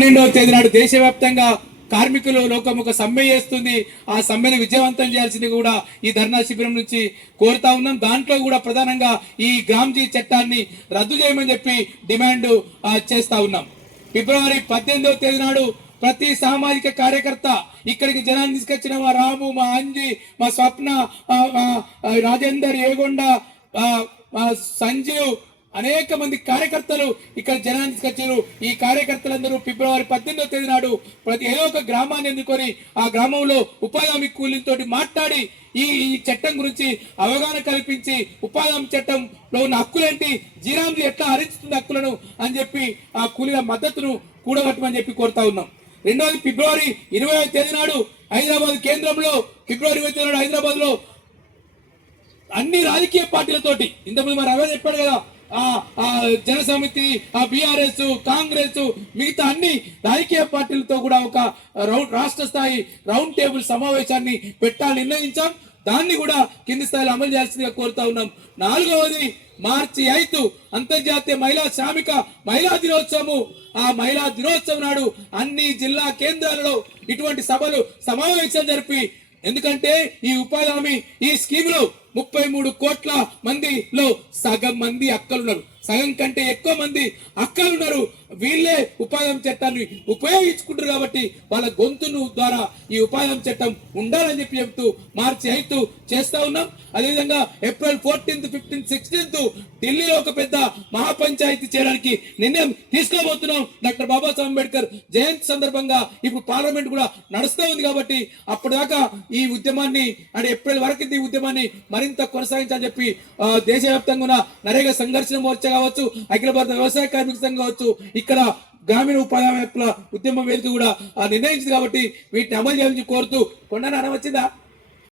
12వ తేదీ నాడు దేశవ్యాప్తంగా కార్మికులు లోకం ఒక సమ్మె చేస్తుంది. ఆ సమ్మెను విజయవంతం చేయాల్సింది కూడా ఈ ధర్నా శిబిరం నుంచి కోరుతా ఉన్నాం. దాంట్లో కూడా ప్రధానంగా ఈ గ్రామ్జీ చట్టాన్ని రద్దు చేయమని చెప్పి డిమాండ్ చేస్తా ఉన్నాం. ఫిబ్రవరి 18వ తేదీ నాడు ప్రతి సామాజిక కార్యకర్త ఇక్కడికి జనాన్ని తీసుకొచ్చిన మా రాము, మా అంజి, మా స్వప్న, రాజేందర్, ఏగొండ, సంజీవ్, అనేక మంది కార్యకర్తలు ఇక్కడ జనాన్ని తీసుకొచ్చారు. ఈ కార్యకర్తలందరూ ఫిబ్రవరి 18వ తేదీ నాడు ప్రతి ఏదో ఒక గ్రామాన్ని ఎన్నుకొని ఆ గ్రామంలో ఉపాధి హామీ కూలీలతో మాట్లాడి ఈ చట్టం గురించి అవగాహన కల్పించి ఉపాధి హామీ చట్టంలో ఉన్న హక్కులేంటి, జీరాంజీ ఎట్లా హరించుతుంది హక్కులను అని చెప్పి ఆ కూలీల మద్దతును కూడగట్టమని చెప్పి కోరుతా ఉన్నాం. రెండవది, ఫిబ్రవరి 20వ తేదీ నాడు హైదరాబాద్ కేంద్రంలో హైదరాబాద్ లో అన్ని రాజకీయ పార్టీలతోటి, ఇంతకుముందు మరి అవే చెప్పాడు కదా, జనసమితి, బీఆర్ఎస్, కాంగ్రెస్, మిగతా అన్ని రాజకీయ పార్టీలతో కూడా ఒక రాష్ట్ర స్థాయి రౌండ్ టేబుల్ సమావేశాన్ని పెట్టాలని నిర్ణయించాం. దాన్ని కూడా కింది స్థాయిలో అమలు చేయాల్సిందిగా కోరుతా ఉన్నాం. 4వది, మార్చి 5 అంతర్జాతీయ మహిళా శ్రామిక మహిళా దినోత్సవము. ఆ మహిళా దినోత్సవం నాడు అన్ని జిల్లా కేంద్రాలలో ఇటువంటి సభలు సమావేశాలు జరిపి, ఎందుకంటే ఈ ఉపాధి హామీ ఈ స్కీములో 33 కోట్ల మందిలో సగం మంది అక్కలున్నారు, సగం కంటే ఎక్కువ మంది అక్కలున్నారు. వీళ్ళే ఉపాధి హామీ చట్టాన్ని ఉపయోగించుకుంటారు కాబట్టి వాళ్ళ గొంతును ద్వారా ఈ ఉపాధి హామీ చట్టం ఉండాలని చెప్పి చెబుతూ మార్చి 5 చేస్తా ఉన్నాం. అదేవిధంగా ఏప్రిల్ 14th, 15th, 16th ఢిల్లీలో ఒక పెద్ద మహాపంచాయతీ చేయడానికి నిర్ణయం తీసుకోబోతున్నాం. డాక్టర్ బాబాసాహెబ్ అంబేద్కర్ జయంతి సందర్భంగా ఇప్పుడు పార్లమెంట్ కూడా నడుస్తూ ఉంది కాబట్టి అప్పటిదాకా ఈ ఉద్యమాన్ని ఏప్రిల్ వరకు ఈ ఉద్యమాన్ని మరింత కొనసాగించాలని చెప్పి దేశవ్యాప్తంగా ఉన్న నరేగా సంఘర్షణ మోర్చా కావచ్చు, అఖిల భారత వ్యవసాయ కార్మిక సంఘం కావచ్చు, ఇక్కడ గ్రామీణ ఉపాధి హామీ ఉద్యమ వేదిక కూడా నిర్ణయించింది కాబట్టి వీటిని అమలు చేయాలని కోరుతూ కొండన వచ్చిందా.